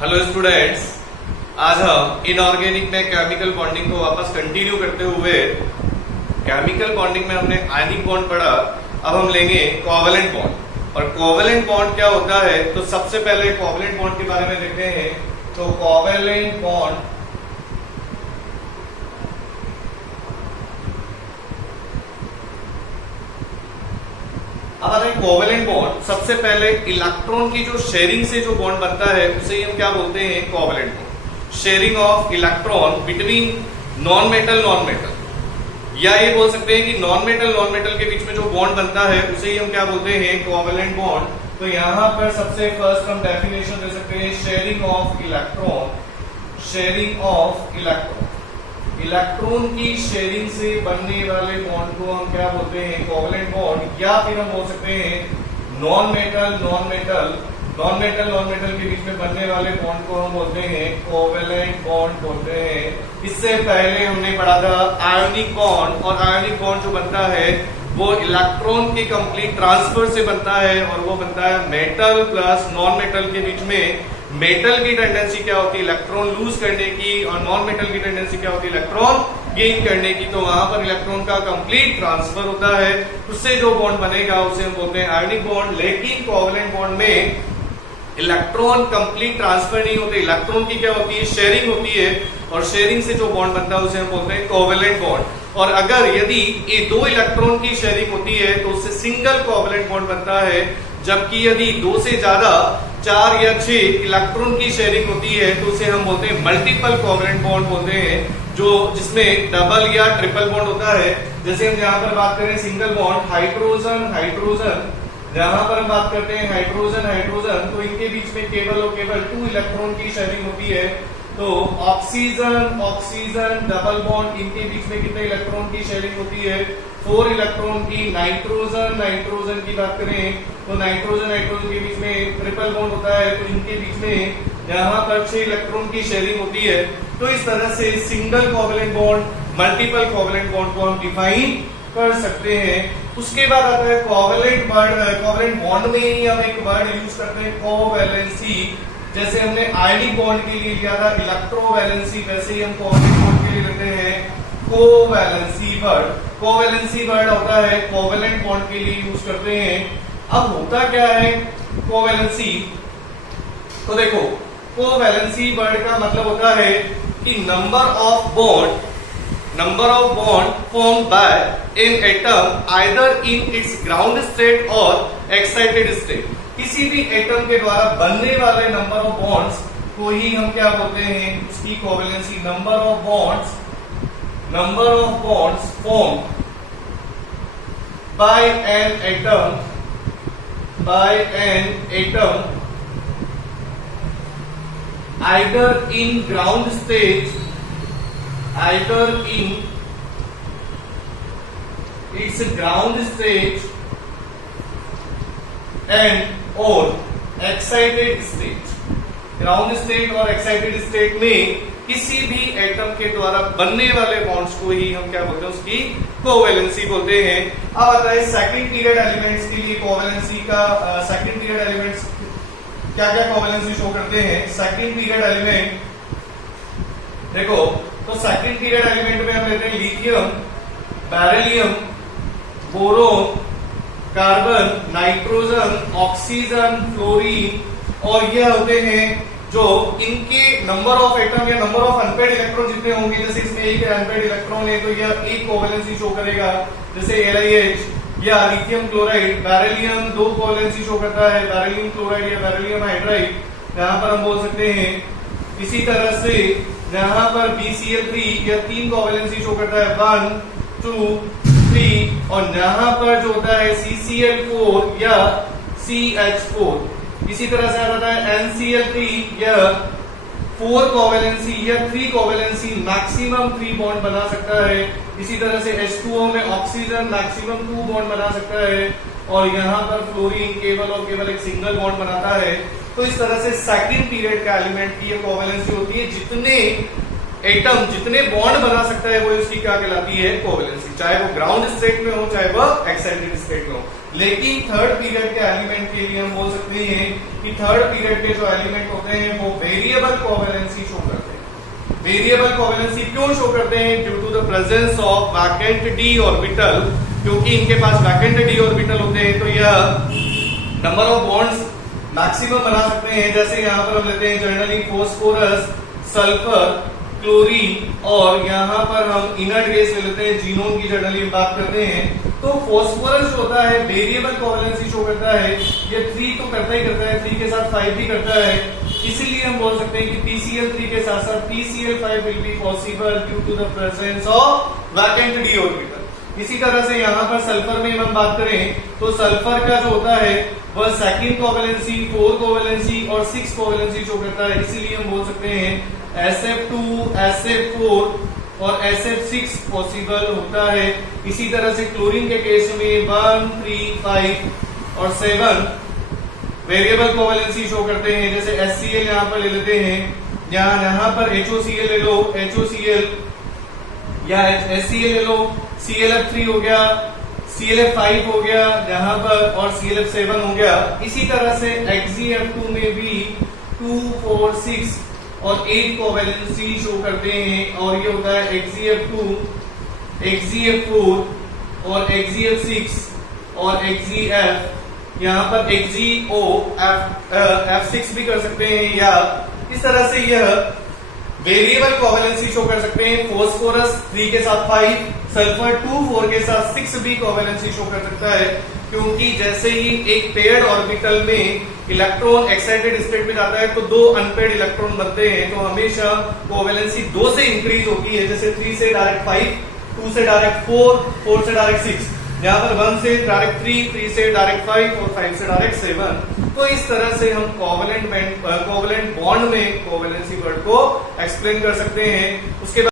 Hello students, आज हम inorganic में केमिकल बॉन्डिंग को वापस कंटिन्यू करते हुए केमिकल बॉन्डिंग में हमने आयनिक बॉन्ड पढ़ा। अब हम लेंगे कोवेलेंट बॉन्ड। और कोवेलेंट बॉन्ड क्या होता है, तो सबसे पहले कोवेलेंट बॉन्ड के बारे में देखते हैं। तो कोवेलेंट बॉन्ड अब आता है कोवेलेंट बॉन्ड। सबसे पहले इलेक्ट्रॉन की जो शेयरिंग से जो बॉन्ड बनता है उसे ही हम क्या बोलते हैं, covalent bond. Sharing of electron between non metal या ये बोल सकते हैं कि नॉन मेटल के बीच में जो बॉन्ड बनता है उसे ही हम क्या बोलते हैं, कोवेलेंट बॉन्ड। तो यहां पर सबसे फर्स्ट हम डेफिनेशन दे सकते हैं, sharing of electron. Sharing of electron की शेयरिंग से बनने वाले बॉन्ड को हम क्या बोलते हैं, कोवेलेंट बॉन्ड। या फिर हम बोल सकते हैं नॉन मेटल के बीच में बनने वाले बॉन्ड को हम बोलते हैं कोवेलेंट बॉन्ड बोलते हैं। इससे पहले हमने पढ़ा था आयोनिक बॉन्ड, और आयोनिक बॉन्ड जो बनता है वो इलेक्ट्रॉन के कंप्लीट ट्रांसफर से बनता है, और वो बनता है मेटल प्लस नॉन मेटल के बीच में। मेटल की टेंडेंसी क्या होती है, इलेक्ट्रॉन लूज करने की, और नॉन मेटल की टेंडेंसी क्या होती है, इलेक्ट्रॉन गेन करने की। तो वहां पर इलेक्ट्रॉन का कंप्लीट ट्रांसफर होता है, उससे जो बॉन्ड बनेगा उसे हम बोलते हैं आयोनिक बॉन्ड। लेकिन कोवेलेंट बॉन्ड में इलेक्ट्रॉन कंप्लीट ट्रांसफर नहीं होते, इलेक्ट्रॉन की क्या होती है, शेयरिंग होती है, और शेयरिंग से जो बॉन्ड बनता है उसे हम बोलते हैं कोवेलेंट बॉन्ड। और अगर यदि ये दो इलेक्ट्रॉन की शेयरिंग होती है तो उससे सिंगल कोवेलेंट बॉन्ड बनता है। जबकि यदि दो से ज्यादा 4 या 6 इलेक्ट्रॉन की शेयरिंग होती है तो उसे हम बोलते हैं मल्टीपल कोवेलेंट बॉन्ड बोलते हैं, जो जिसमें डबल या ट्रिपल बॉन्ड होता है। जैसे हम यहाँ पर बात करें सिंगल बॉन्ड, हाइड्रोजन, जहां पर हम बात करते हैं हाइड्रोजन, तो इनके बीच में केवल और केवल 2 इलेक्ट्रॉन की शेयरिंग होती है। तो ऑक्सीजन डबल बॉन्ड, इनके बीच में कितने इलेक्ट्रॉन की शेयरिंग होती है, 4 इलेक्ट्रॉन की। नाइट्रोजन की बात करें तो नाइट्रोजन के बीच में ट्रिपल बॉन्ड होता है, तो इनके बीच में यहाँ पर 6 इलेक्ट्रॉन की शेयरिंग होती है। तो इस तरह से single covalent bond, multiple covalent bond को हम डिफाइन कर सकते हैं। उसके बाद आता है कोवेलेंट बॉन्ड में ही हम एक वर्ड यूज करते हैं, कोवैलेंसी। जैसे हमने आयनिक बॉन्ड के लिए लिया था इलेक्ट्रोवैलेंसी, वैसे ही हम कोवेलेंट बॉन्ड के लिए लेते हैं कोवैलेंसी वर्ड होता है कोवेलेंट बॉन्ड के लिए यूज करते हैं। अब होता क्या है कोवैलेंसी, तो देखो कोवैलेंसी वर्ड का मतलब होता है कि number of bond formed by an atom either in its ground state or excited state। किसी भी एटम के द्वारा बनने वाले नंबर ऑफ बॉन्ड्स को ही हम क्या बोलते हैं, उसकी covalency. Number of bonds formed by an atom either in ground state its ground state and or excited state। Ground state और एक्साइटेड स्टेट में किसी भी एटम के द्वारा बनने वाले बॉन्ड्स को ही हम क्या बोलते हैं, उसकी कोवेलेंसी बोलते हैं। अब आता है सेकंड पीरियड एलिमेंट्स के लिए कोवेलेंसी का। सेकंड पीरियड एलिमेंट्स क्या क्या कोवेलेंसी शो करते हैं। सेकंड पीरियड एलिमेंट देखो, तो सेकंड पीरियड एलिमेंट में हम लेते हैं lithium, beryllium, boron, carbon, nitrogen, oxygen, fluorine, और यह होते हैं जो इनके नंबर ऑफ एटम या नंबर ऑफ अनपेड इलेक्ट्रॉन जितने होंगे। जैसे इसमें एक अनपेड इलेक्ट्रॉन है तो यह एक कोवेलेंसी शो करेगा, जैसे LiH या lithium chloride. Beryllium 2 covalency show करता है, बेरिलियम क्लोराइड या बेरिलियम हाइड्राइड, यहां पर हम बोल सकते हैं। इसी तरह से यहाँ पर BCl3 या 3 कोवेलेंसी शो करता है, 1 2 3, और यहाँ पर जो होता है CCl4 या CH4। इसी तरह से आता है NCl3 या 4 कोवेलेंसी या 3 कोवेलेंसी, मैक्सिमम 3 बॉन्ड बना सकता है। इसी तरह से H2O में ऑक्सीजन मैक्सिमम 2 बॉन्ड बना सकता है, और यहाँ पर फ्लोरीन केवल और केवल एक सिंगल बॉन्ड बनाता है। तो इस तरह से सेकंड पीरियड का एलिमेंट की कोवेलेंसी होती है। जितने एटम जितने बॉन्ड बना सकता है वो उसकी क्या कहलाती है, कोवेलेंसी, चाहे वो ग्राउंड स्टेट में हो चाहे वो एक्साइटेड स्टेट में हो। लेकिन थर्ड पीरियड के एलिमेंट के लिए हम बोल सकते हैं कि थर्ड पीरियड के जो एलिमेंट होते हैं वो वेरिएबल कोवेलेंसी शो करते हैं। वेरिएबल कोवेलेंसी क्यों शो करते हैं, due to the presence of vacant D orbital, क्योंकि इनके पास वैकेंट डी ऑर्बिटल होते हैं तो यह नंबर ऑफ बॉन्ड्स मैक्सिमम बना सकते हैं। जैसे यहाँ पर हम लेते हैं जनरली फॉस्फोरस, सल्फर, क्लोरीन, और यहाँ पर हम इनर्ट गैस ले लेते हैं, जीनोन की जनरली बात करते हैं। तो फॉस्फोरस जो होता है वेरिएबल कोवेलेंसी शो करता है, ये 3 तो करता ही करता है, 3 के साथ 5 भी करता है, इसीलिए हम बोल सकते हैं कि PCl3 के साथ साथ PCl5 will be possible due to the presence of vacant D orbital. इसी तरह से यहाँ पर सल्फर में हम बात करें तो सल्फर का जो होता है वह सेकंड कोवेलेंसी, 4 कोवेलेंसी और 6 कोवेलेंसी शो करता है, इसीलिए हम बोल सकते हैं SF2, SF4 और SF6 पॉसिबल होता है। इसी तरह से क्लोरीन के केस में 1, 3, 5 और 7 वेरिएबल कोवेलेंसी शो करते हैं। जैसे HCl यहाँ पर ले लेते हैं, यहाँ पर HOCl ले लो, HOCl या HCl ले लो, ClF3 हो गया, ClF5 हो गया यहाँ पर, और ClF7 हो गया। इसी तरह से XeF2 में भी 2, 4, 6 और 8 कोवेलेंसी शो करते हैं, और ये होता है XeF2, XeF4 और XeF6 और XeF, यहाँ पर XeO F6 भी कर सकते हैं, या इस तरह से यह वेरिएबल कोवेलेंसी शो कर सकते हैं। फॉस्फोरस 3 के साथ 5, सल्फर 2, 4 के साथ 6 भी कोवेलेंसी शो कर सकता है, क्योंकि जैसे ही एक पेयर्ड ऑर्बिटल में इलेक्ट्रॉन एक्साइटेड स्टेट में जाता है तो 2 अनपेयर्ड इलेक्ट्रॉन बनते हैं, तो हमेशा कोवेलेंसी 2 से इंक्रीज होती है। जैसे 3 से डायरेक्ट 5, 2 से डायरेक्ट 4, 4 से डायरेक्ट 6, यहाँ पर 1 से डायरेक्ट 3, 3 से डायरेक्ट 5 और 5 से डायरेक्ट 7। तो इस तरह से हम कोवेलेंट बॉन्ड में कोवेलेंसी वर्ड को एक्सप्लेन कर सकते हैं। उसके बाद